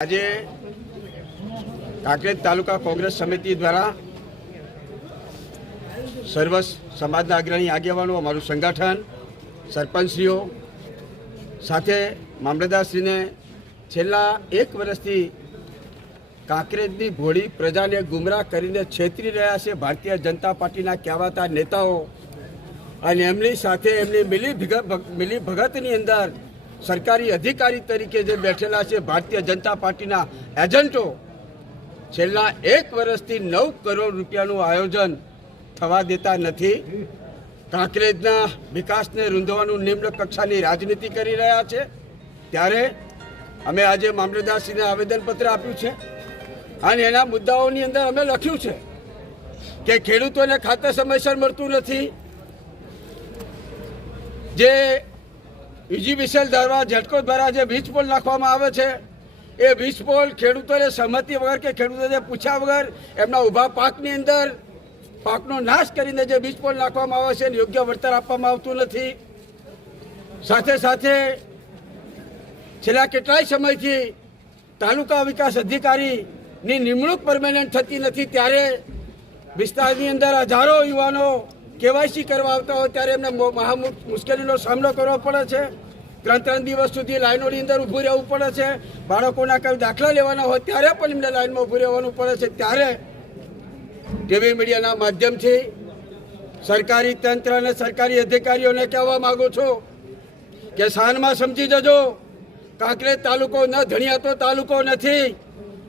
આજે કાંકરેજ તાલુકા કોંગ્રેસ સમિતિ દ્વારા સર્વ સમાજના અગ્રણી આગેવાનો, અમારું સંગઠન, સરપંચશ્રીઓ સાથે મામલતદારશ્રીને છેલ્લા 1 વર્ષથી કાંકરેજની ભોળી પ્રજાને ગુમરાહ કરીને છેતરી રહ્યા છે ભારતીય જનતા પાર્ટીના કહેવાતા નેતાઓ, અને એમની સાથે એમની મિલી ભગતની અંદર સરકારી અધિકારી તરીકે જે બેઠેલા છે ભારતીય જનતા પાર્ટીના એજન્ટો છેલ્લા 1 વર્ષથી 9 કરોડ રૂપિયાનું આયોજન થવા દેતા નથી. કાંકરેજના વિકાસને રૂંધવાનું નિમ્ન કક્ષાની રાજનીતિ કરી રહ્યા છે. ત્યારે અમે આજે મામલતદારશ્રીને આવેદનપત્ર આપ્યું છે અને એના મુદ્દાઓની અંદર અમે લખ્યું છે કે ખેડૂતોને ખાતર સમયસર મળતું નથી, જે ઇજીબીસીએલ દ્વારા જેટકો દ્વારા જે વીજ પોલ નાખવામાં આવે છે એ વીજ પોલ ખેડૂતોને સહમતિ વગર કે ખેડૂતોને પૂછ્યા વગર એમના ઊભા પાકની અંદર પાકનો નાશ કરીને જે વીજ પોલ નાખવામાં આવે છે એને યોગ્ય વળતર આપવામાં આવતું નથી. સાથે સાથે છેલ્લા કેટલાય સમયથી તાલુકા વિકાસ અધિકારીની નિમણૂક પરમેનન્ટ થતી નથી. ત્યારે વિસ્તારની અંદર હજારો યુવાનો કેવાયસી કરવા આવતા હોય ત્યારે એમને મહા મુશ્કેલીનો સામનો કરવો પડે છે. 3 દિવસ સુધી લાઈનોની અંદર ઊભું રહેવું પડે છે. બાળકોના કંઈ દાખલા લેવાના હોય ત્યારે પણ એમને લાઈનમાં ઊભું રહેવાનું પડે છે. ત્યારે ટીવી મીડિયાના માધ્યમથી સરકારી તંત્ર અને સરકારી અધિકારીઓને કહેવા માગું છું કે સાનમાં સમજી જજો, કાંકરેજ તાલુકો ન ધણિયાતો તાલુકો નથી.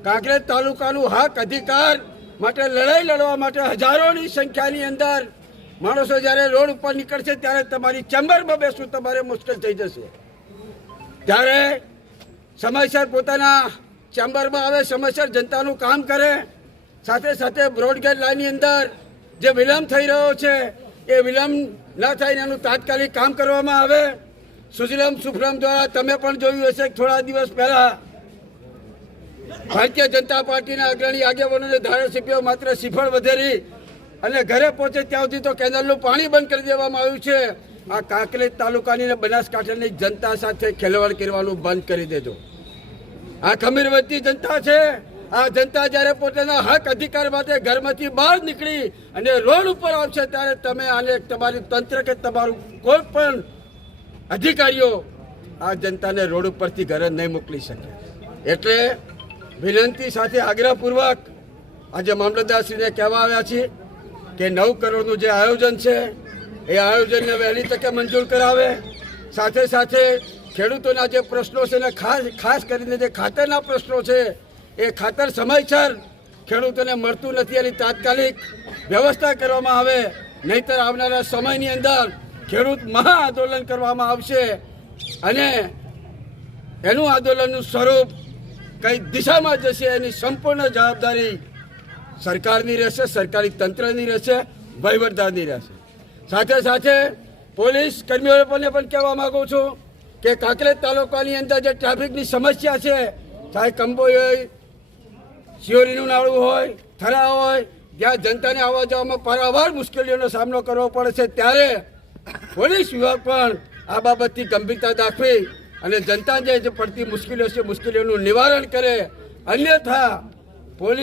કાંકરેજ તાલુકાનું હક અધિકાર માટે લડાઈ લડવા માટે હજારોની સંખ્યાની અંદર માણસો જ્યારે રોડ ઉપર નીકળશે ત્યારે તમારી ચેમ્બરમાં બેસવું તમારે મુશ્કેલ થઈ જશે. ત્યારે સમયસર પોતાના ચેમ્બરમાં આવે, સમયસર જનતાનું કામ કરે. સાથે સાથે બ્રોડગેજ લાઇનની અંદર જે વિલંબ થઈ રહ્યો છે એ વિલંબ ન થઈને એનું તાત્કાલિક કામ કરવામાં આવે. સુજલામ સુફલામ દ્વારા તમે પણ જોયું હશે થોડા દિવસ પહેલા ભારતીય જનતા પાર્ટીના અગ્રણી આગેવાનોને ધારાસભ્યો માત્ર શ્રીફળ વધેરી અને ઘરે પહોંચે ત્યાં સુધી તો કેનાલનું પાણી બંધ કરી દેવામાં આવ્યું છે. આ કાંકરેજ તાલુકાની અને બનાસકાંઠાની જનતા સાથે ખેલવાડ કરવાનું બંધ કરી દેજો. આ ખમીરવતી જનતા છે. આ જનતા જ્યારે પોતાના હક અધિકાર માટે ઘરમાંથી બહાર નીકળી અને રોડ ઉપર આવશે ત્યારે તમે આને તમારું તંત્ર કે તમારું કોઈ પણ અધિકારીઓ આ જનતાને રોડ ઉપરથી ઘરે નહીં મોકલી શકે. એટલે વિનંતી સાથે આગ્રહપૂર્વક આજે મામલતદારશ્રીને કહેવા આવ્યા છીએ કે 9 કરોડનું જે આયોજન છે એ આયોજનને વહેલી તકે મંજૂર કરાવે. સાથે સાથે ખેડૂતોના જે પ્રશ્નો છે ને ખાસ કરીને જે ખાતરના પ્રશ્નો છે એ ખાતર સમયસર ખેડૂતોને મળતું નથી, એની તાત્કાલિક વ્યવસ્થા કરવામાં આવે. નહીંતર આવનારા સમયની અંદર ખેડૂત મહા આંદોલન કરવામાં આવશે અને એનું આંદોલનનું સ્વરૂપ કઈ દિશામાં જશે એની સંપૂર્ણ જવાબદારી સરકારની રહેશે, સરકારી તંત્રની રહેશે, વહીવટદારની રહેશે. સાથે સાથે પોલીસ કર્મીઓને પણ કહેવા માગું છું કે કાંકરેજ તાલુકાની અંદર જે ટ્રાફિકની સમસ્યા છે, ચાહે કંબોઈ હોય, શિયોરીનું નાળું હોય, થરા હોય, જ્યાં જનતાને આવવા જવામાં પારાવાર મુશ્કેલીઓનો સામનો કરવો પડે છે, ત્યારે પોલીસ વિભાગ પણ આ બાબતની ગંભીરતા દાખવી અને જનતાને જે પડતી મુશ્કેલીઓ છે મુશ્કેલીઓનું નિવારણ કરે. અન્યથા પોલીસ